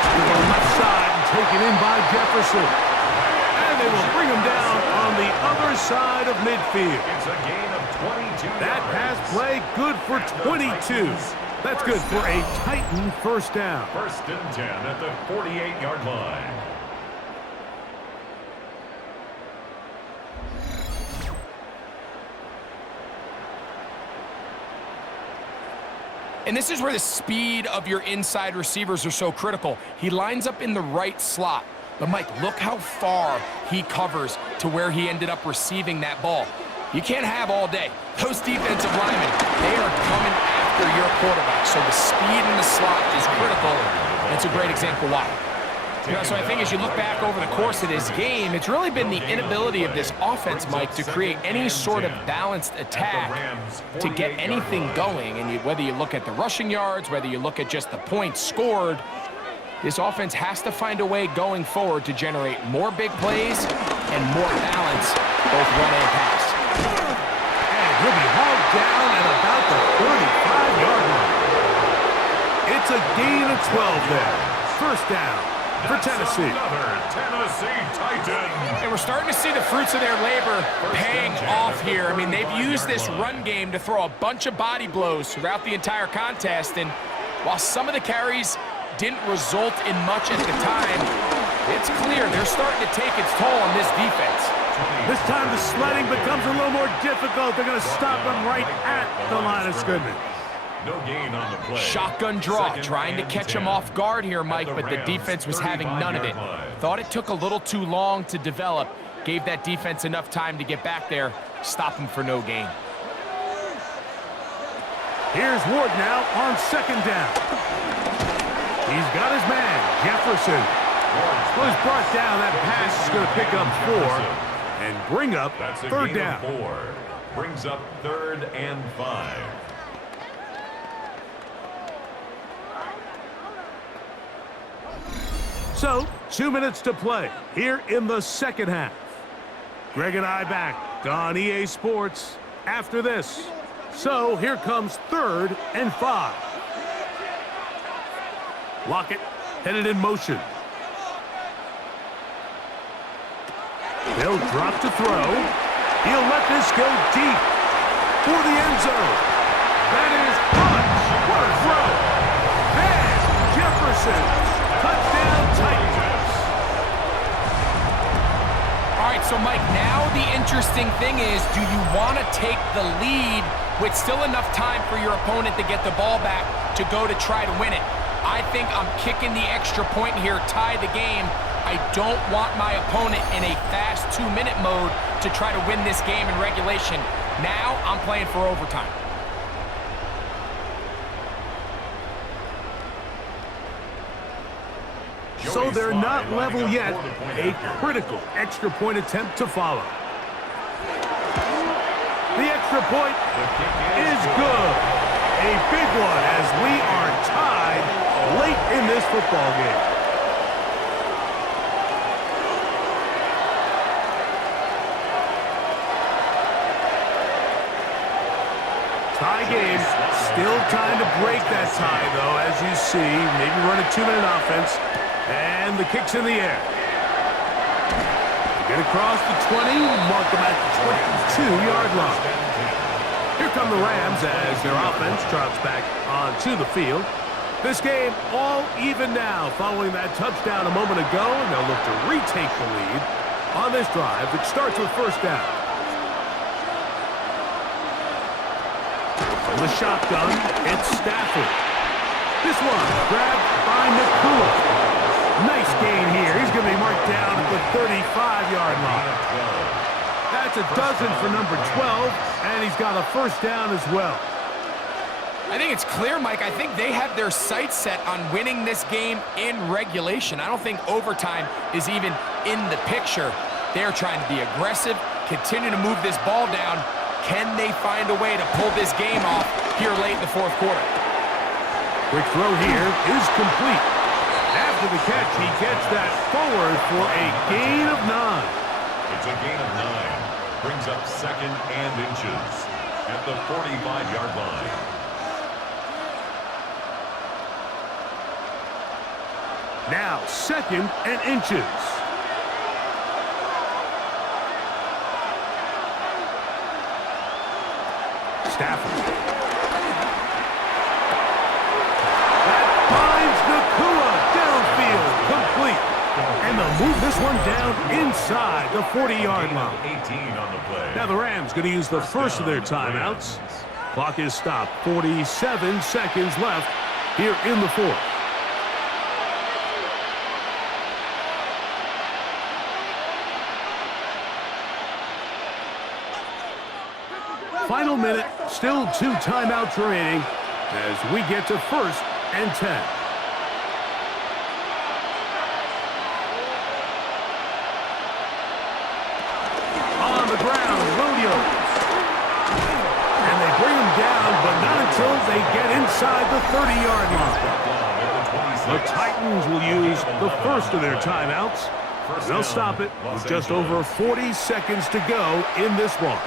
To the left side and taken in by Jefferson. And they will bring him down on the other side of midfield. It's a gain of 22 That pass play good for 22. That's good for a Titan 1st down. 1st and 10 at the 48-yard line. And this is where the speed of your inside receivers are so critical. He lines up in the right slot. But, Mike, look how far he covers to where he ended up receiving that ball. You can't have all day. Those defensive linemen, they are coming after your quarterback. So the speed in the slot is critical. That's a great example why. So I think as you look back over the course of this game, it's really been the inability of this offense, Mike, to create any sort of balanced attack to get anything going. And whether you look at the rushing yards, whether you look at just the points scored, this offense has to find a way going forward to generate more big plays and more balance, both run and pass. And he'll be hauled down at about the 35-yard line. It's a gain of 12 there. First down for Tennessee. Another Tennessee Titan. And we're starting to see the fruits of their labor paying off here. I mean, they've used this run game to throw a bunch of body blows throughout the entire contest. And while some of the carries didn't result in much at the time, it's clear they're starting to take its toll on this defense. This time the sledding becomes a little more difficult. They're going to stop him right at the line of scrimmage. No gain on the play. Shotgun draw, trying to catch him off guard here, Mike, but the defense was having none of it. Thought it took a little too long to develop. Gave that defense enough time to get back there, stop him for no gain. Here's Ward now on second down. He's got his man, Jefferson. Was brought down. That pass is going to pick up 4 and bring up third down. 4. Brings up 3rd and 5. So, 2 minutes to play here in the second half. Greg and I back on EA Sports after this. So, here comes 3rd and 5. Lockett headed in motion. He'll drop to throw. He'll let this go deep for the end zone. That is punch. What a throw. And Jefferson. Touchdown Titans. All right, so Mike, now the interesting thing is, do you want to take the lead with still enough time for your opponent to get the ball back to go to try to win it? I think I'm kicking the extra point here, tie the game. I don't want my opponent in a fast 2-minute mode to try to win this game in regulation. Now I'm playing for overtime. So they're not level yet. A critical extra point attempt to follow. The extra point is good. A big one as we are tied late in this football game. Tie game. Still time to break that tie, though, as you see. Maybe run a 2-minute offense. And the kick's in the air. Get across the 20, mark them at the 22-yard line. Here come the Rams as their offense trots back onto the field. This game all even now following that touchdown a moment ago, and they'll look to retake the lead on this drive that starts with first down. From the shotgun, it's Stafford. This one grabbed by Nakua. Nice gain here. He's going to be marked down at the 35-yard line. That's a dozen for number 12, and he's got a first down as well. I think it's clear, Mike. I think they have their sights set on winning this game in regulation. I don't think overtime is even in the picture. They're trying to be aggressive, continue to move this ball down. Can they find a way to pull this game off here late in the fourth quarter? Quick throw here is complete. After the catch, he gets that forward for a gain of 9. It's a gain of 9. Brings up 2nd and inches at the 45-yard line. Now 2nd and inches. Stafford. That finds Nakua downfield, complete. And they'll move this one down inside the 40-yard line. 18 on the play. Now the Rams going to use the first of their timeouts. Clock is stopped. 47 seconds left here in the fourth. Final minute, still 2 timeouts remaining as we get to 1st and 10. the ground, Williams. And they bring him down, but not until they get inside the 30-yard line. The Titans will use the first of their timeouts. They'll stop it with just over 40 seconds to go in this one.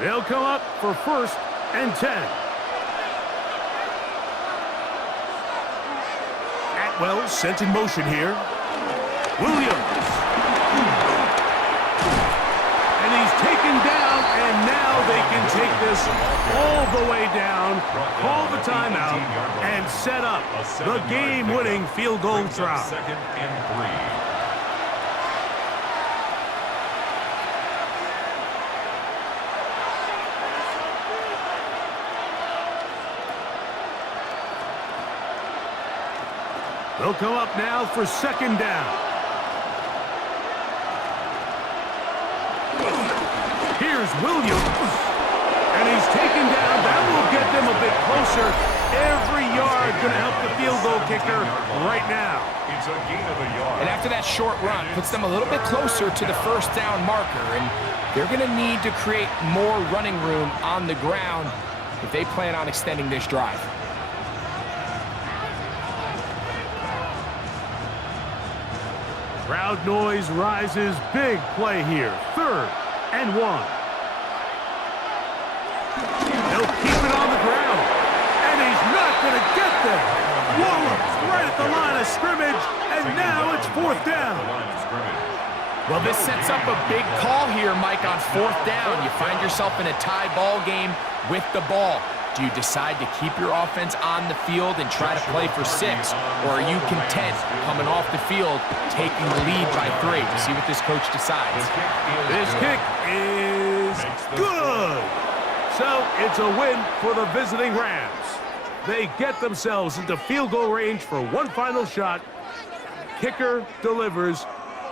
They'll come up for 1st and 10. Atwell sent in motion here. Williams. And he's taken down, and now they can take this all the way down, call the timeout, and set up the game-winning field goal try. 2nd and 3. They'll come up now for 2nd down. Here's Williams. And he's taken down. That will get them a bit closer. Every yard going to help the field goal kicker right now. It's a gain of a yard. And after that short run, puts them a little bit closer to the 1st down marker. And they're going to need to create more running room on the ground if they plan on extending this drive. Crowd noise rises. Big play here. 3rd and 1. They'll keep it on the ground. And he's not going to get there. Williams right at the line of scrimmage. And now it's 4th down. Well, this sets up a big call here, Mike, on 4th down. You find yourself in a tie ball game with the ball. Do you decide to keep your offense on the field and try to play for 6? Or are you content coming off the field, taking the lead by 3? We'll see what this coach decides. This kick is good. So it's a win for the visiting Rams. They get themselves into field goal range for one final shot. Kicker delivers.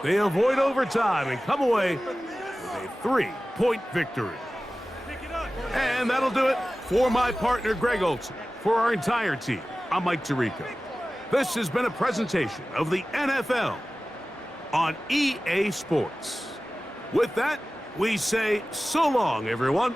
They avoid overtime and come away with a 3-point victory. And that'll do it for my partner, Greg Olson. For our entire team, I'm Mike Tirico. This has been a presentation of the NFL on EA Sports. With that, we say so long, everyone.